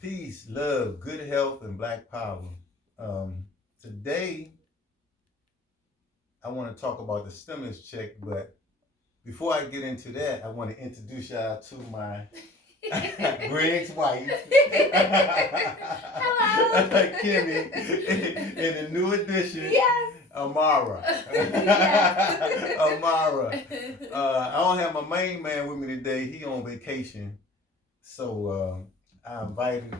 Peace, love, good health, and black power. Um, Today, I want to talk about the stimulus check, but before I get into that, I want to introduce y'all to my Greg's wife, Hello. Kimmy, and the new addition, Yes. Amara. Yes. Amara. I don't have my main man with me today. He on vacation, so I invited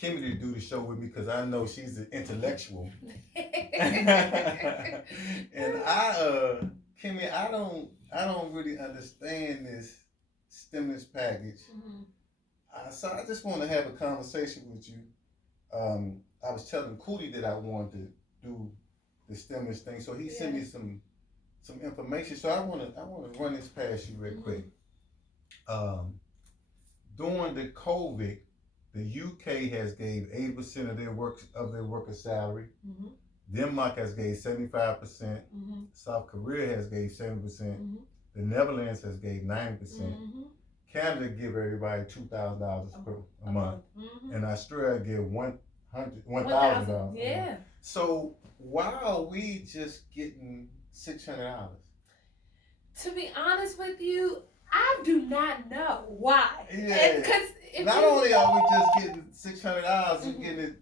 Kimmy to do the show with me because I know she's an intellectual. And Kimmy, I don't really understand this stimulus package. Mhm. So I just want to have a conversation with you. I was telling Cootie that I wanted to do the stimulus thing, so he sent me some information. So I want to run this past you real quick. Um, During the COVID, the UK has gave 80% of their workers' salary. Mhm. Denmark has gave 75%. Mhm. South Korea has gave 70%. Mhm. The Netherlands has gave 90%. Mhm. Canada give everybody $2,000 per a month, Mhm. and Australia give $1,000 a month. Yeah. So why are we just getting $600? To be honest with you, I do not know why. Yeah. Because Not only are we just getting $600, we're getting it.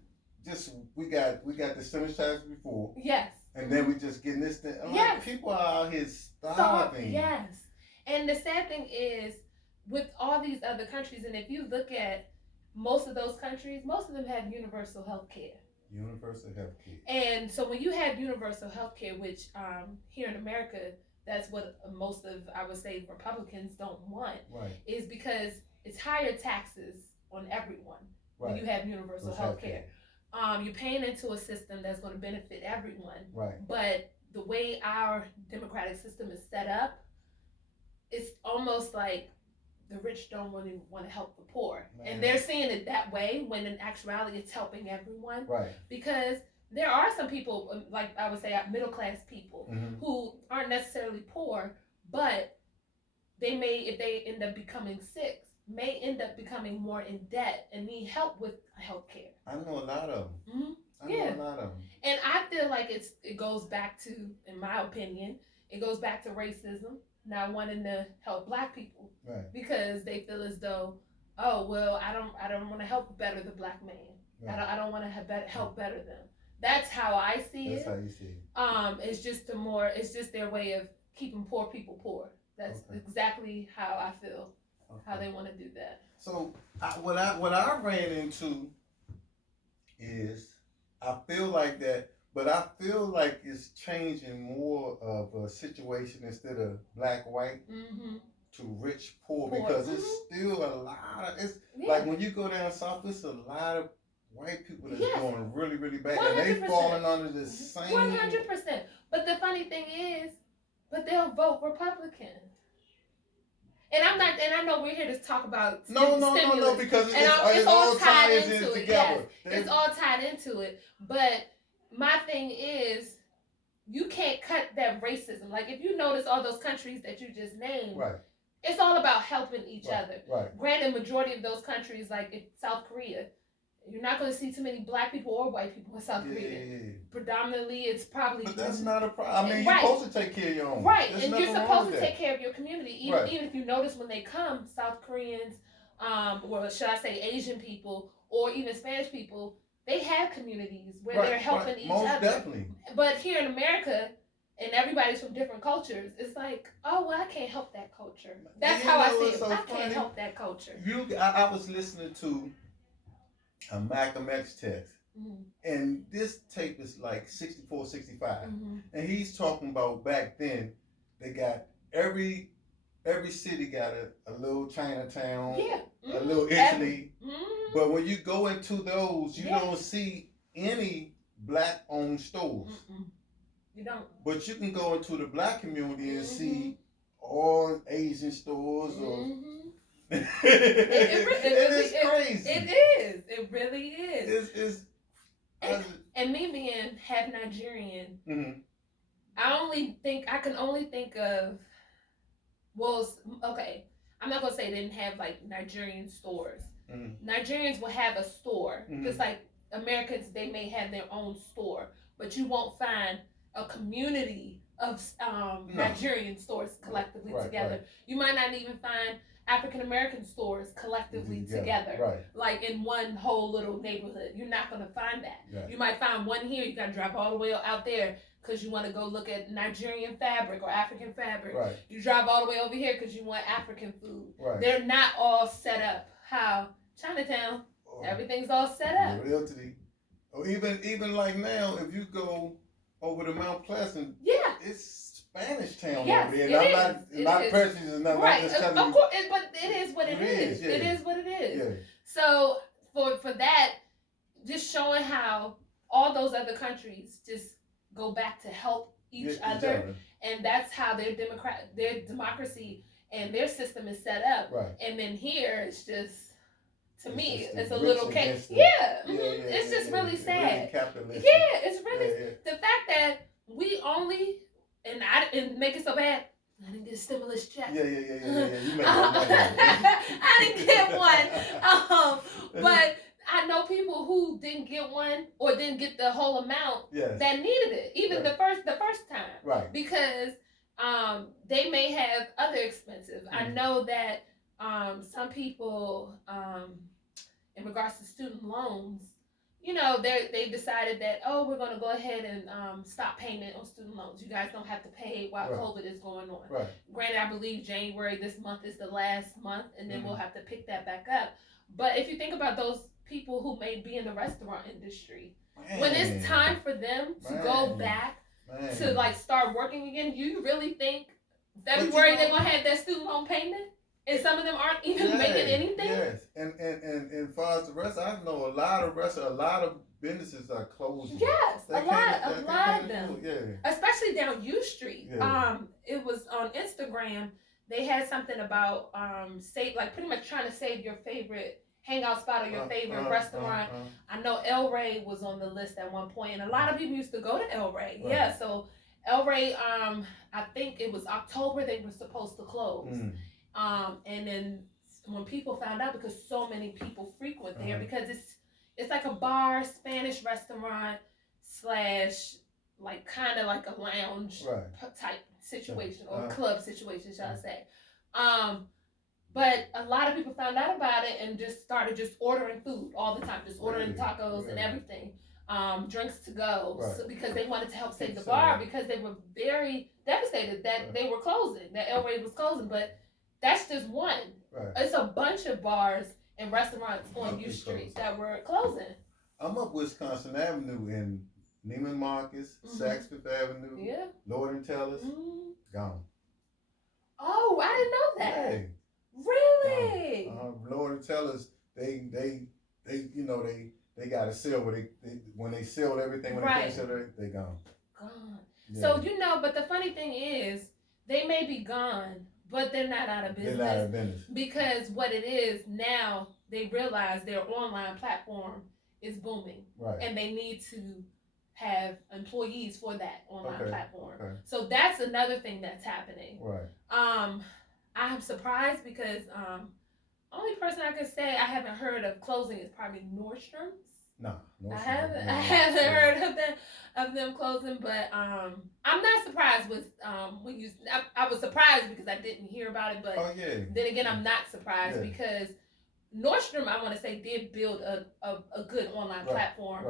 Just we got the stimulus tax before, yes, and then we just getting this thing. Yes. People are out here starving. yes. And the sad thing is, with all these other countries, and if you look at most of those countries, most of them have universal health care. Universal health care. And so when you have universal health care, which here in America, that's what most of, I would say, Republicans don't want, Right. is because it's higher taxes on everyone when Right. you have universal health care. You're paying into a system that's going to benefit everyone. Right. But the way our democratic system is set up, it's almost like the rich don't really want to help the poor. Man. And they're seeing it that way when in actuality it's helping everyone. Right. Because there are some people, like I would say middle class people, who aren't necessarily poor, but they may, if they end up becoming sick, may end up becoming more in debt and need help with health care. I know a lot of them. I know a lot of them. And I feel like it goes back to, in my opinion, it goes back to racism, not wanting to help black people. Right. Because they feel as though, oh well, I don't want to help better the black man. Right. I don't want to help better them. That's how I see That's it. how you see it. It's just their way of keeping poor people poor. That's exactly how I feel. How they want to do that. So what I ran into is I feel like that, but I feel like it's changing more of a situation instead of black white to rich poor, because it's still a lot of like when you go down south, it's a lot of white people that's doing really, really bad, 100%. And they falling under the same 100%. But the funny thing is, but they'll vote Republican. And I'm not, and I know we're here to talk about stimulus. Because it's all tied into it. Together. Yes, it's all tied into it. But my thing is, you can't cut that racism. Like if you notice all those countries that you just named, right. It's all about helping each other. Right. Granted, majority of those countries, like in South Korea, you're not going to see too many black people or white people in South Korea. Predominantly, it's probably. But that's not a problem. I mean, you're supposed to take care of your own. Right, and you're supposed to take care of your community. Even if you notice when they come, South Koreans, or should I say Asian people, or even Spanish people, they have communities where they're helping each other. Most definitely. But here in America, and everybody's from different cultures, it's like, oh, well, I can't help that culture. That's how I see it. I can't help that culture. I was listening to a Malcolm X text, and this tape is like 64, 65, and he's talking about back then they got every city got a little Chinatown, a little Italy, but when you go into those, you don't see any black owned stores. You don't. But you can go into the black community and see all Asian stores or. It is crazy. It is. It really is. It's and me being half Nigerian, I can only think of, well, okay, I'm not gonna say they didn't have like Nigerian stores, Nigerians will have a store, just like Americans. They may have their own store, but you won't find a community of Nigerian stores collectively together. Right. You might not even find African American stores collectively together, right, like in one whole little neighborhood. You're not going to find that. Right. You might find one here. You got to drive all the way out there because you want to go look at Nigerian fabric or African fabric. Right. You drive all the way over here because you want African food. Right. They're not all set up how Chinatown. Everything's all set up. Realty. Or even like now, if you go over to Mount Pleasant, it's Spanish town over there. And I'm not prejudicing nothing. Right. I'm just telling you. Of course, but it is what it is. Yeah. It is what it is. Yeah. So for that, just showing how all those other countries just go back to help each other, and that's how their democracy and their system is set up. Right. And then here it's just, to me, it's a little case. It's just really sad. Really it's really the fact that we only and make it so bad. I didn't get a stimulus check. You made I didn't get one. But I know people who didn't get one or didn't get the whole amount that needed it, even the first time. Right. Because they may have other expenses. I know that some people, in regards to student loans, you know, they decided that, we're going to go ahead and stop payment on student loans. You guys don't have to pay while COVID is going on. Right. Granted, I believe January this month is the last month, and then we'll have to pick that back up. But if you think about those people who may be in the restaurant industry, when it's time for them to go back to like start working again, you really think February they're going to have that student loan payment? And some of them aren't even making anything. Yes, and far as the rest, I know a lot of businesses are closing. Yes, a lot of them. Especially down U Street. Yeah. It was on Instagram. They had something about pretty much trying to save your favorite hangout spot or your favorite restaurant. I know El Rey was on the list at one point, and a lot of people used to go to El Rey. Right. Yeah, so El Rey, I think it was October they were supposed to close. And then when people found out, because so many people frequent there, because it's like a bar, Spanish restaurant / like kind of like a lounge type situation or club situation, shall I say. But a lot of people found out about it and just started ordering food all the time, just ordering tacos and everything, drinks to go, because they wanted to help save the bar, because they were very devastated that they were closing, that El Rey was closing. But that's just one. Right. It's a bunch of bars and restaurants on U Street that were closing. I'm up Wisconsin Avenue in Neiman Marcus, Saks Fifth Avenue, Lord and Taylor's, gone. Oh, I didn't know that. Hey. Really? Lord and Taylor's, they got a sale where when they sell everything, when they sell everything, they gone. Gone. Yeah. So but the funny thing is, they may be gone, but they're not out of business. They're not out of business. Because what it is now, they realize their online platform is booming. Right. And they need to have employees for that online platform. Okay. So that's another thing that's happening. Right. I'm surprised because only person I could say I haven't heard of closing is probably Nordstrom's. No, I haven't heard of them closing, but I'm not surprised with when you. I was surprised because I didn't hear about it, but then again, I'm not surprised because Nordstrom, I want to say, did build a good online platform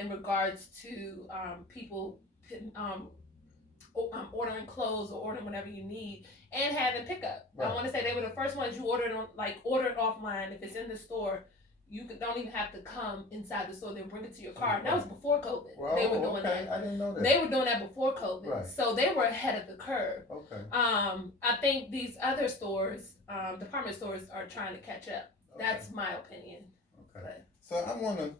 in regards to people ordering clothes or ordering whatever you need and having pickup. I want to say they were the first ones you ordered offline. If it's in the store, you don't even have to come inside the store. They'll bring it to your car. And that was before COVID. Well, they were doing that. I didn't know that. They were doing that before COVID. Right. So they were ahead of the curve. Okay. I think these other stores, department stores, are trying to catch up. Okay. That's my opinion. Okay. But. So I want to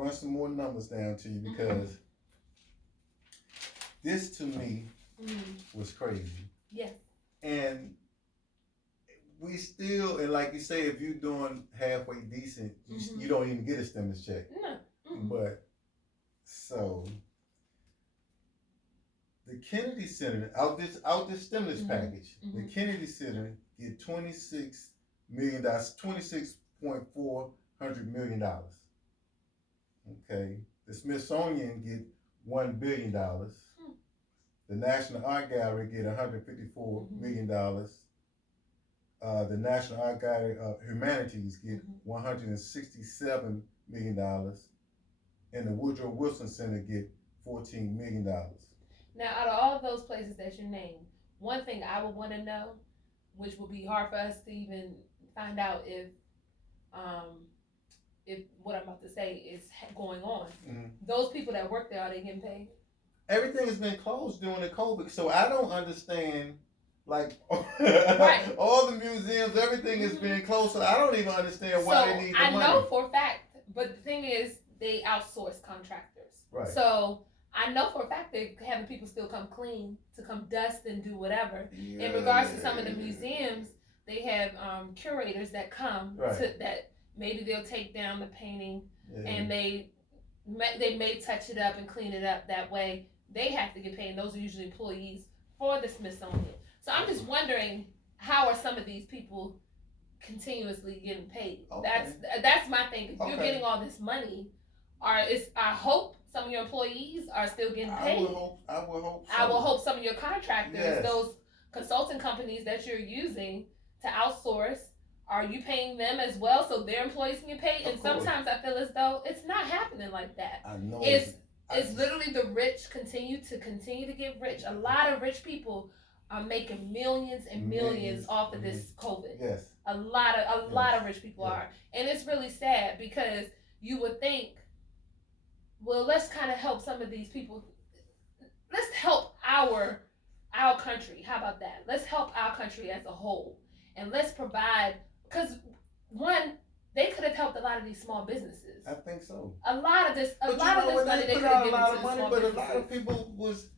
run some more numbers down to you because this to me was crazy. Yes. And we still, and like you say, if you're doing halfway decent, you don't even get a stimulus check. No. But so the Kennedy Center out this stimulus package, the Kennedy Center get $26 million. That's $26.4 million. Okay, the Smithsonian get $1 billion. The National Art Gallery get $154 million. The National Art Gallery of Humanities get $167 million, and the Woodrow Wilson Center get $14 million. Now, out of all those places that you named, one thing I would want to know, which would be hard for us to even find out if what I'm about to say is going on. Those people that work there, are they getting paid? Everything has been closed during the COVID, so I don't understand. Like right. All the museums, everything is being closed, so I don't even understand why they need the money. I know for a fact, but the thing is, they outsource contractors. Right. So I know for a fact they're having people still come clean, to come dust and do whatever. Yeah. In regards to some of the museums, they have curators that come that maybe they'll take down the painting and they may touch it up and clean it up that way. They have to get paid. And those are usually employees for the Smithsonian. So I'm just wondering, how are some of these people continuously getting paid? Okay. That's my thing. If you're getting all this money, I hope some of your employees are still getting paid. I would hope so. I will hope some of your contractors, those consulting companies that you're using to outsource, are you paying them as well so their employees can get paid? And sometimes I feel as though it's not happening like that. I know. It's literally the rich continue to get rich. A lot of rich people are making millions and millions off of this COVID. Yes. A lot of rich people are. And it's really sad, because you would think, well, let's kind of help some of these people. Let's help our country. How about that? Let's help our country as a whole. And let's provide, because one, they could have helped a lot of these small businesses. I think so. A lot of this money they could have given to small businesses. But a lot of people was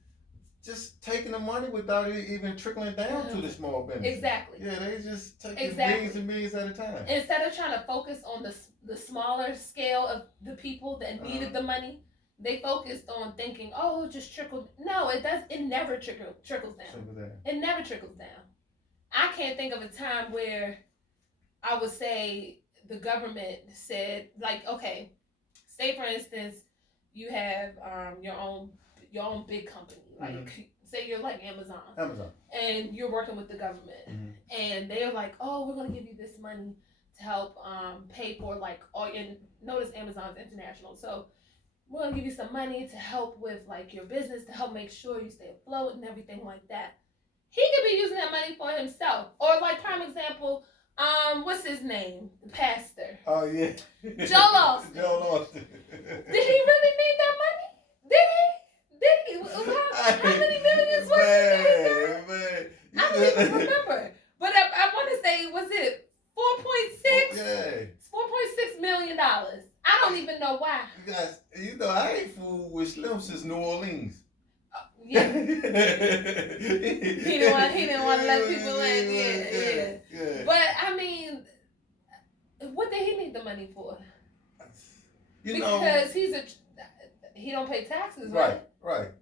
just taking the money without it even trickling down to the small business. Exactly. Yeah, they just taking millions and millions at a time. Instead of trying to focus on the smaller scale of the people that needed the money, they focused on thinking, oh, it'll just trickle. No, it does. It never trickles down. It never trickles down. I can't think of a time where I would say the government said, like, okay, say for instance, you have your own big company, like say you're like Amazon, and you're working with the government, and they're like, oh, we're gonna give you this money to help pay for like all. And notice Amazon's international, so we're gonna give you some money to help with like your business, to help make sure you stay afloat and everything like that. He could be using that money for himself, or like prime example. What's his name? The pastor. Oh yeah. Joel Austin. Did he really need that money? Did he? How many millions was it? Man. I don't even remember. But I want to say, was it 4.6? Yeah. $4.6 million. I don't even know why. You guys, I ain't fooled with Slim since New Orleans. Yeah. he didn't want to let people in. Yeah. But I mean, what did he need the money for? Because he don't pay taxes, right? Right.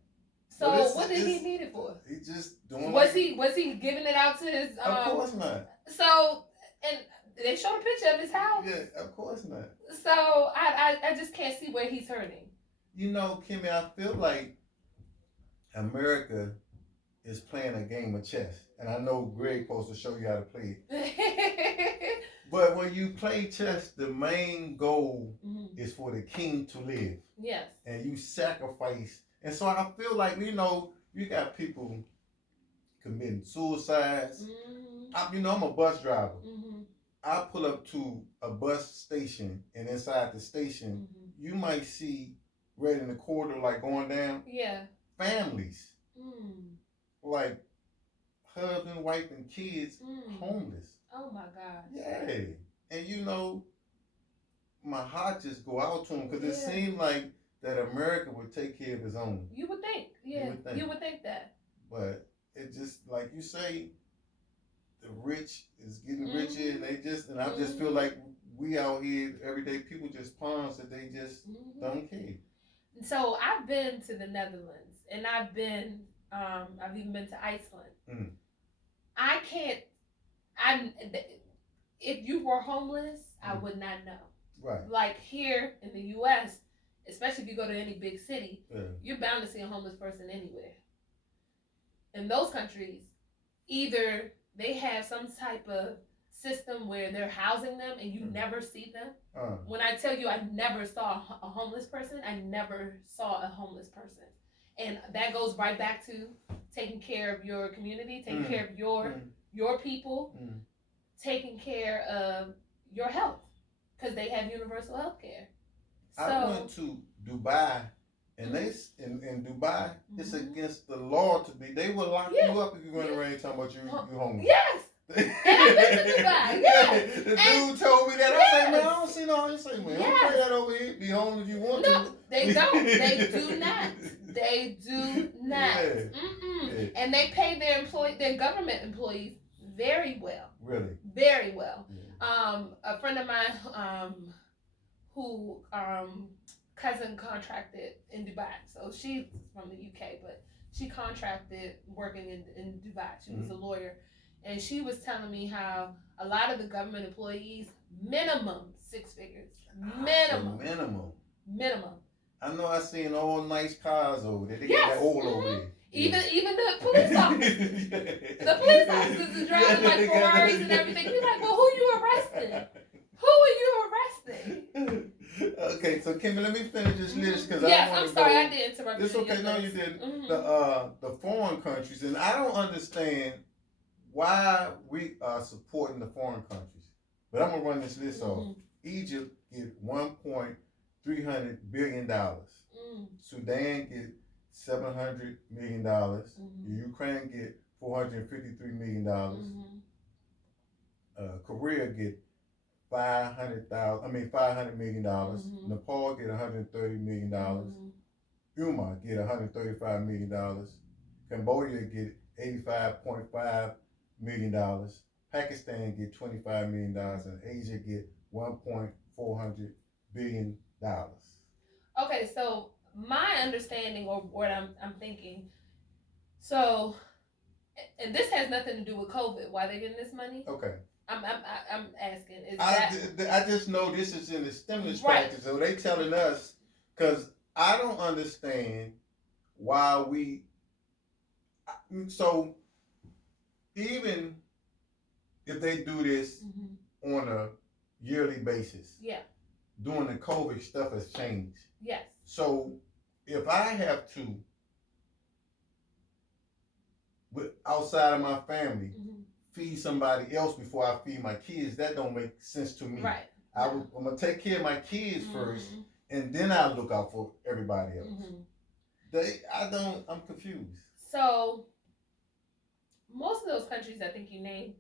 So what did he need it for? He just doing. Was he giving it out to his? Of course not. So, and they showed a picture of his house. Yeah, of course not. So I just can't see where he's hurting. Kimmy, I feel like America is playing a game of chess, and I know Greg supposed to show you how to play it. But when you play chess, the main goal is for the king to live. Yes. And you sacrifice. And so I feel like, you got people committing suicides. I'm a bus driver. I pull up to a bus station, and inside the station, you might see right in the corridor, like going down. Yeah. Families. Like husband, wife, and kids homeless. Oh my God. Yeah. And my heart just go out to him, because it seemed like that America would take care of its own. You would think. Yeah. You would think that. But it just, like you say, the rich is getting richer, and I just feel like we out here, everyday people, just pawns that they just don't care. So I've been to the Netherlands, and I've even been to Iceland. if you were homeless, I would not know. Right. Like here in the U.S., especially if you go to any big city, you're bound to see a homeless person anywhere. In those countries, either they have some type of system where they're housing them and you never see them. When I tell you I never saw a homeless person, I never saw a homeless person. And that goes right back to taking care of your community, taking care of your people, taking care of your health, because they have universal health care. So, I went to Dubai, and they in Dubai, it's against the law to be. They will lock you up if you run around talking about you homeless. Yes. And I've been to Dubai. Yes. The dude told me that. I said, man, I don't see no. I say, man, don't play that over here. Be home if you want to. No, they don't. They do not. They do not. Yeah. And they pay their government employees very well. Really? Very well. Yeah. A friend of mine, who cousin contracted in Dubai. So she's from the UK, but she contracted working in Dubai. She was a lawyer. And she was telling me how a lot of the government employees, minimum 6 figures. Minimum. I know I seen all nice cars over there. They get that oil over there. Even the police officers. The police officers are driving like Ferraris and everything. You're like, well, who you arresting? Who are you arresting? Okay, so Kimmy, let me finish this list because I'm sorry, I did interrupt you. It's okay, no, you didn't. The foreign countries, and I don't understand why we are supporting the foreign countries. But I'm gonna run this list off. Egypt get $1.3 billion. Sudan get $700 million. Ukraine get $453 million. Korea get $500 million. Nepal get $130 million. Myanmar get $135 million. Cambodia get $85.5 million. Pakistan get $25 million, and Asia get $1.4 billion. Okay, so my understanding or what I'm thinking, so, and this has nothing to do with COVID. Why they getting this money? Okay. I'm asking. I just know this is in the stimulus package, so they telling us, because I don't understand why we. So even if they do this on a yearly basis, during the COVID stuff has changed. Yes. So if I have to, outside of my family, feed somebody else before I feed my kids, that don't make sense to me. Right. I'm gonna take care of my kids first, and then I'll look out for everybody else. I'm confused. So most of those countries I think you named,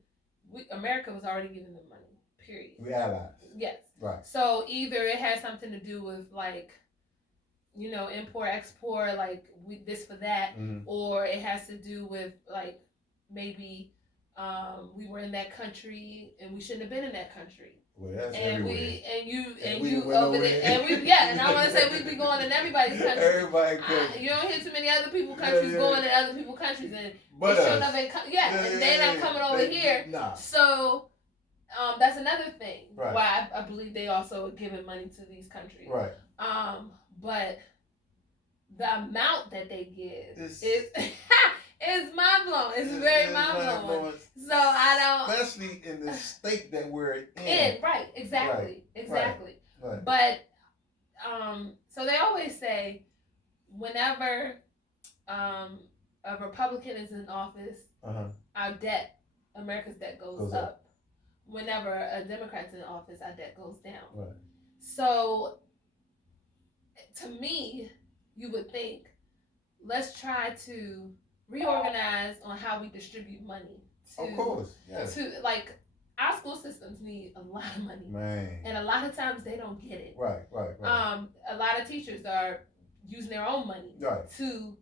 America was already giving them money. Period. We allies. Yes. Right. So either it has something to do with like, import, export, like this for that, or it has to do with like maybe we were in that country and we shouldn't have been in that country. Well, that's and everywhere. you over there, and I want to say we be going in everybody's country. Everybody you don't hear too many other people countries going in other people's countries, and but they and they're not coming over here. Nah. So that's another thing why I believe they also are giving money to these countries. Right. But the amount that they give is it's mind blowing. It's very mind blowing. So I don't. Especially in the state that we're in. Right. Exactly. Right. Exactly. Right. But so they always say whenever a Republican is in office, America's debt goes up. Whenever a Democrat's in office, our debt goes down. Right. So to me, you would think, let's try to reorganize on how we distribute money. Of course, yes. To like our school systems need a lot of money, man, and a lot of times they don't get it. Right. A lot of teachers are using their own money to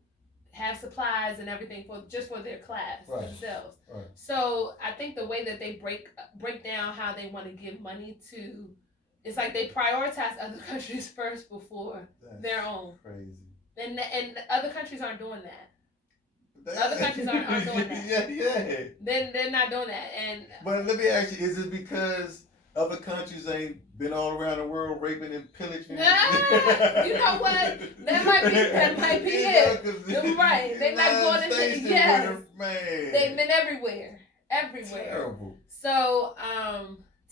have supplies and everything for their class themselves. Right. So I think the way that they break down how they want to give money to, it's like they prioritize other countries first before their own. Crazy. And other countries aren't doing that. Other countries aren't doing that. Yeah. They're not doing that. And but let me ask you: is it because other countries ain't been all around the world raping and pillaging? You know what? That might be it. Right? They're not going into yes. Man, they've been everywhere. Terrible. So,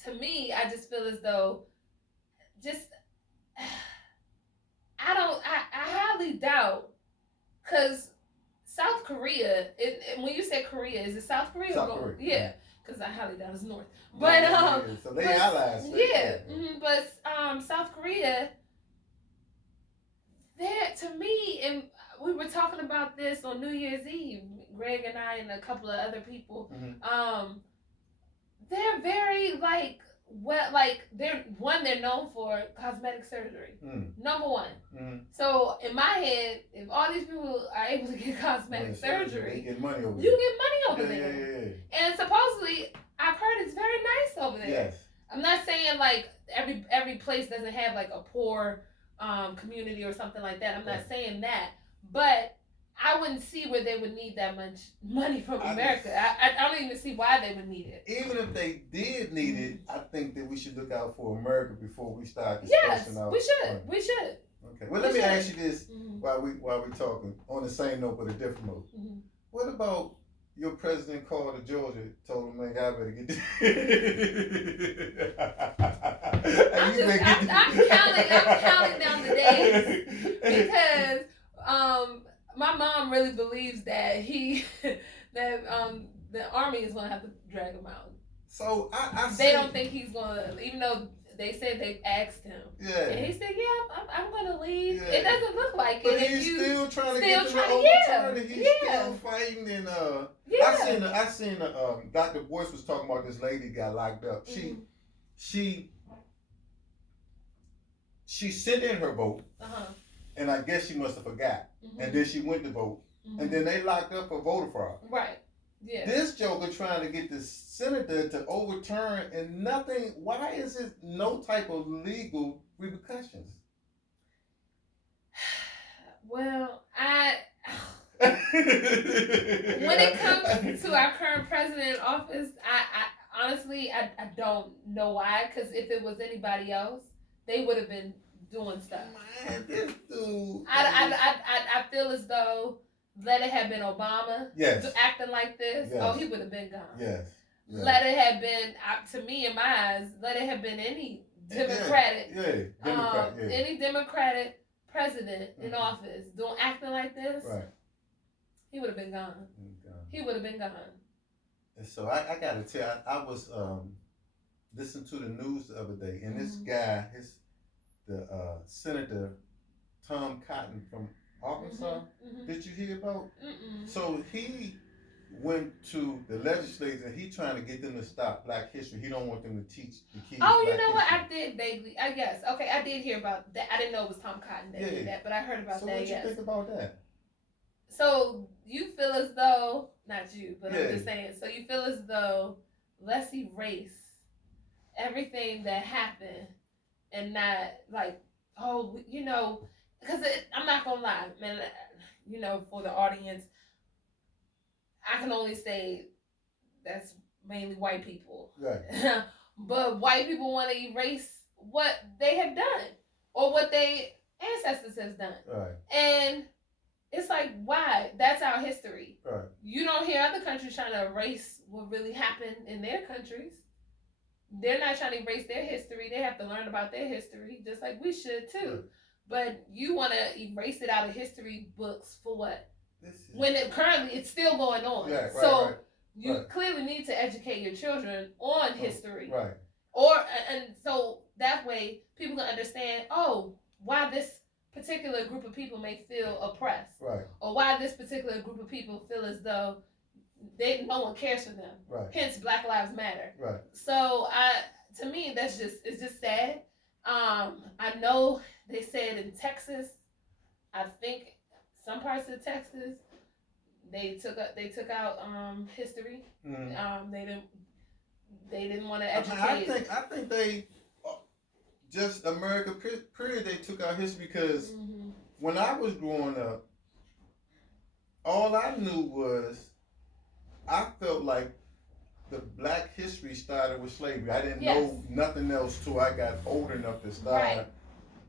to me, I just feel as though just I highly doubt, because South Korea, when you say Korea, is it South Korea? South Korea. Yeah, because I highly doubt it's North. But so they allies. Yeah, but South Korea, to me, and we were talking about this on New Year's Eve, Greg and I and a couple of other people. They're very they're known for cosmetic surgery. Number one. So in my head, if all these people are able to get cosmetic surgery, you get money over there. You get money over there. Yeah. And supposedly, I've heard it's very nice over there. Yes. I'm not saying like every place doesn't have like a poor community or something like that. I'm not saying that, but I wouldn't see where they would need that much money from America. I don't even see why they would need it. Even if they did need it, I think that we should look out for America before we start discussing our we should. We should. Okay. Well, let me ask you this while we're talking on the same note but a different note. What about your president called to Georgia, told him, man, I better get this. I'm counting down the days because my mom really believes that the army is gonna have to drag him out. So they don't think he's gonna, even though they said they asked him. Yeah. And he said, yeah, I'm gonna leave. Yeah. It doesn't look like but it. But he's still trying to get to the overturn. He's still fighting. And I seen Dr. Boyce was talking about this lady got locked up. She sent in her vote. And I guess she must have forgot. And then she went to vote. And then they locked up for voter fraud. Right. Yeah. This joker trying to get the senator to overturn and nothing. Why is it no type of legal repercussions? Well, when it comes to our current president in office, I honestly don't know why. Because if it was anybody else, they would have been doing stuff. Man, this dude. I feel as though let it have been Obama. Yes. Acting like this. Yes. Oh, he would have been gone. Yes. Let it have been, to me in my eyes, let it have been any Democratic. Any Democratic president in office acting like this. Right. He would have been gone. He would have been gone. And so I gotta tell you, I was listening to the news the other day, and this guy, the Senator Tom Cotton from Arkansas. Did you hear about? So he went to the legislature and he trying to get them to stop Black history. He don't want them to teach the kids. Oh, you know what? I did vaguely. I guess. Okay, I did hear about that. I didn't know it was Tom Cotton that did that, but I heard about that. So what you think about that? So you feel as though, not you, but I'm just saying. So you feel as though let's erase everything that happened and not like, because I'm not gonna lie, man. For the audience, I can only say that's mainly white people. Right. But white people want to erase what they have done or what their ancestors has done. Right. And it's like, why? That's our history. Right. You don't hear other countries trying to erase what really happened in their countries. They're not trying to erase their history. They have to learn about their history, just like we should too. Right. But you want to erase it out of history books for what? When currently it's still going on. Yeah, right, so you clearly need to educate your children on history. Right. And so that way people can understand, why this particular group of people may feel oppressed. Right. Or why this particular group of people feel as though no one cares for them. Right. Hence Black Lives Matter. Right. So to me it's just sad. I know they said in Texas, I think some parts of Texas, they took out history. They didn't want to educate. I think they just America period. They took out history because when I was growing up, all I knew was I felt like the Black history started with slavery. I didn't know nothing else till I got old enough to start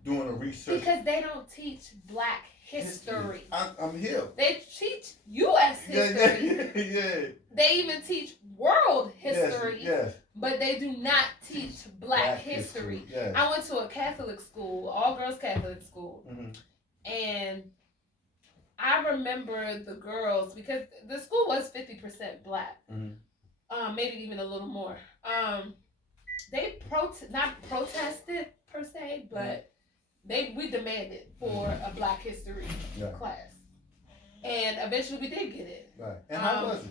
doing the research. Because they don't teach Black history. I'm here. They teach U.S. history. Yeah. They even teach world history. Yes. But they do not teach Black history. Yes. I went to a Catholic school, all girls Catholic school, and I remember the girls, because the school was 50% Black, maybe even a little more. They not protested per se, but we demanded for a Black history class, and eventually we did get it. Right. And how was it?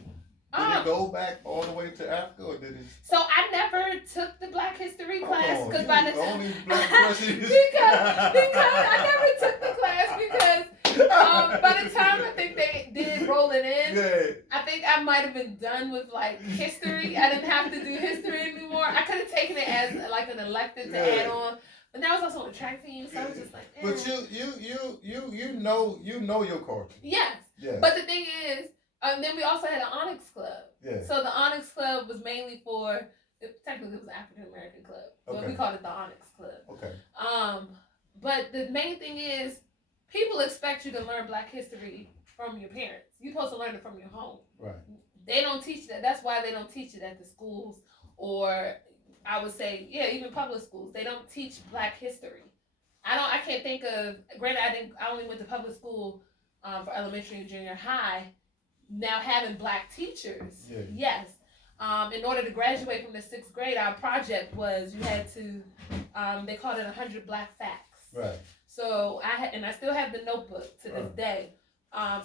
Did it go back all the way to Africa, or did it? So I never took the Black history class because by the time only Black person because I never took the class because by the time I think they did roll it in, I think I might have been done with like history. I didn't have to do history anymore. I could have taken it as like an elective to add on. But that was also on the track team, so I was just like, eh. But you know your culture. Yes. Yeah. But the thing is, then we also had an Onyx Club. Yeah. So the Onyx Club was mainly for, technically it was an African American club, but we called it the Onyx Club. Okay. But the main thing is, people expect you to learn Black history from your parents. You're supposed to learn it from your home. Right. They don't teach that. That's why they don't teach it at the schools, or I would say, even public schools. They don't teach Black history. I can't think of. Granted, I only went to public school for elementary and junior high. Now having Black teachers, yes. In order to graduate from the 6th grade, our project was you had to. They called it 100 Black facts. Right. So I still have the notebook to this day.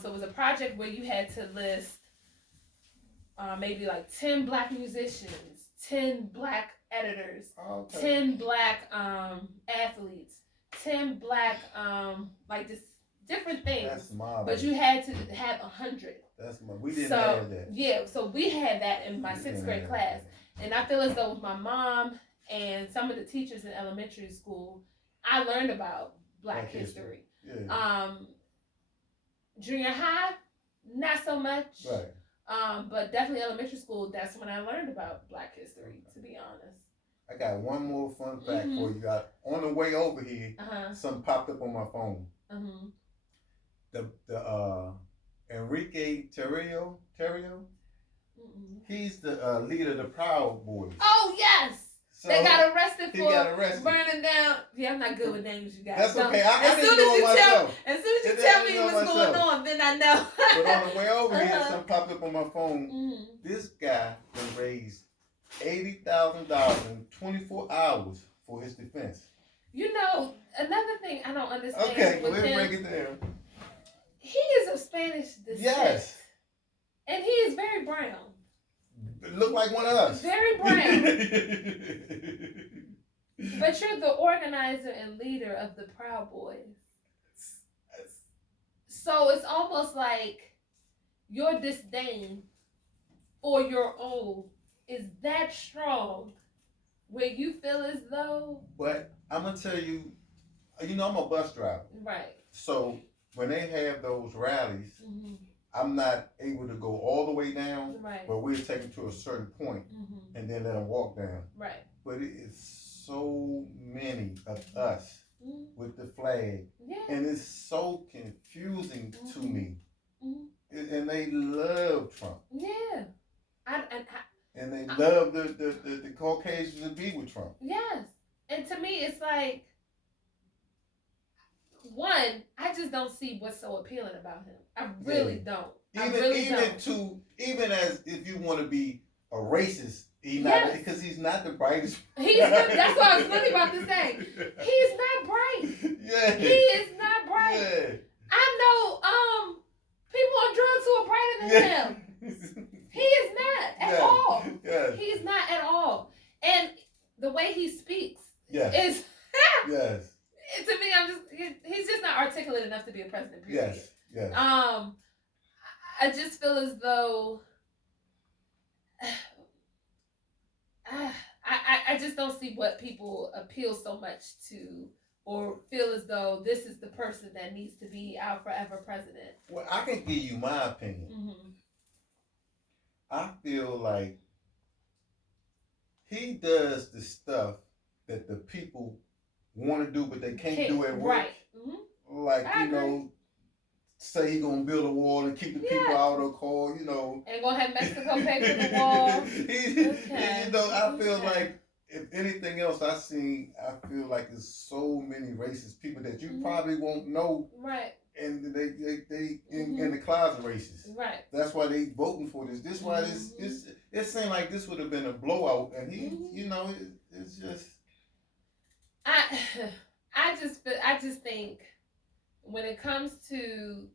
So it was a project where you had to list maybe like 10 Black musicians, 10 Black editors, 10 Black athletes, 10 Black like just different things. That's marvelous. But you had to have 100. We didn't have that. Yeah, so we had that in my 6th grade class. And I feel as though with my mom and some of the teachers in elementary school, I learned about Black history. Yeah. Junior high, not so much. Right. But definitely elementary school, that's when I learned about Black history, to be honest. I got one more fun fact for you. On the way over here, something popped up on my phone. The Enrique Terrio, he's the leader of the Proud Boys. Oh, yes. So they got arrested for burning down. Yeah, I'm not good with names, you guys. That's okay. I didn't know myself. As soon as you tell me what's going on, then I know. But on the way over here, something popped up on my phone. This guy raised $80,000 in 24 hours for his defense. You know, another thing I don't understand. Okay, go ahead and break it down. He is of Spanish descent. Yes. And he is very brown. Look like one of us. Very brown. But you're the organizer and leader of the Proud Boys. So it's almost like your disdain for your own is that strong where you feel as though. But I'm going to tell you, I'm a bus driver. Right. So when they have those rallies, I'm not able to go all the way down, but we'll take them to a certain point and then let them walk down. Right. But it is so many of us with the flag, and it's so confusing to me. And they love Trump. Yeah. And they love the Caucasians to be with Trump. Yes. And to me, it's like, one, I just don't see what's so appealing about him. I really don't. Even as if you want to be a racist, because he's not the brightest. That's what I was really about to say. He's not bright. Yeah. He is not bright. Yeah. I know people on drugs who are brighter than him. He is not at all. Yeah. He's not at all. And the way he speaks is yes. To me, he's just not articulate enough to be a president. Period. Yes. I just feel as though I just don't see what people appeal so much to or feel as though this is the person that needs to be our forever president? Well, I can give you my opinion. Mm-hmm. I feel like he does the stuff that the people want to do, but they can't do at work. Right. Mm-hmm. Like, I agree. Say he gonna build a wall and keep the people out of call, And gonna have Mexico pay for the wall. I feel like if anything else I feel like there's so many racist people that you probably won't know. Right. And they in the closet racist. Right. That's why they voting for this. This why it seemed like this would have been a blowout, and he, it's just. I just think when it comes to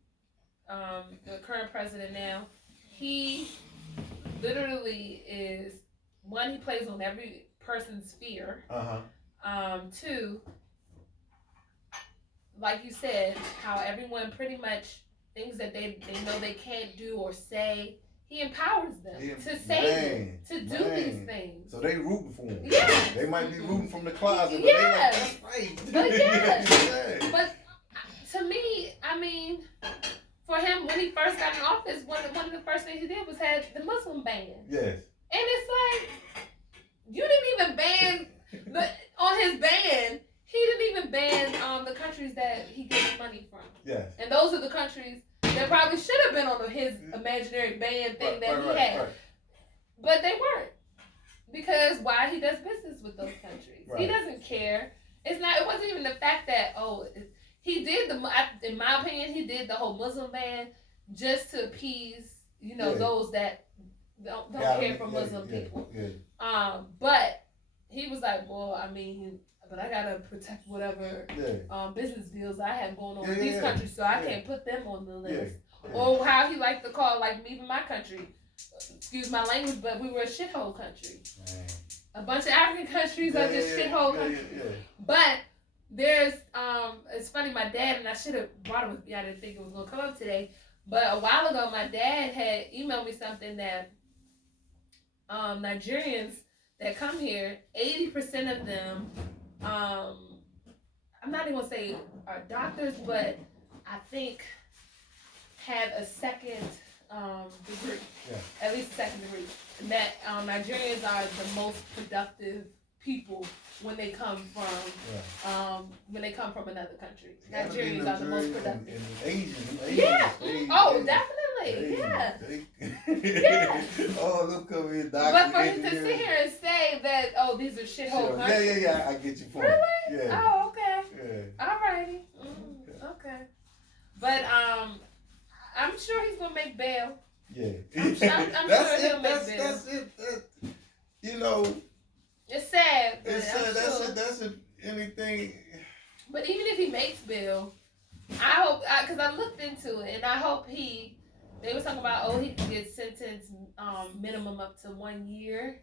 the current president now, he literally is, one, he plays on every person's fear. Two, like you said, how everyone pretty much things that they know they can't do or say, he empowers them to say to do these things. So they rooting for him. Yeah. They might be rooting from the closet, but they like, that's right. But but to me, I mean, for him, when he first got in office, one of the first things he did was had the Muslim ban. Yes. And it's like, you didn't even ban on his ban. He didn't even ban the countries that he gets money from. Yes. And those are the countries that probably should have been on his imaginary ban thing that he had. Right. But they weren't. Because why? He does business with those countries. Right. He doesn't care. It wasn't even the fact that, he did in my opinion, he did the whole Muslim ban just to appease, those that don't care for Muslim people. Yeah. But he was like, well, I mean, but I gotta protect whatever business deals I have going on with these countries, so I can't put them on the list. Yeah. Or how he liked to call, like, even my country, excuse my language, but we were a shithole country. Man. A bunch of African countries are just shithole countries. Yeah. But there's, it's funny, my dad, and I should have brought it with me, I didn't think it was gonna come up today, but a while ago, my dad had emailed me something that Nigerians that come here, 80% of them, I'm not even gonna say are doctors, but I think have a second degree, at least a second degree. And that Nigerians are the most productive people when they come from another country. Nigerians are the most productive. And Asians. Yeah. Oh, definitely. Yeah. Yeah. Oh, look over here, doctor. But for him to sit here and say that, these are shithole countries. Yeah, I get your point. Really? Yeah. Oh, okay. Yeah. Alrighty. Okay. But I'm sure he's gonna make bail. Yeah. I'm sure he'll make bail. That's it. It's sad. It's sad. That's anything. But even if he makes bail, I hope, because I looked into it, and I hope they were talking about, he could get sentenced minimum up to 1 year.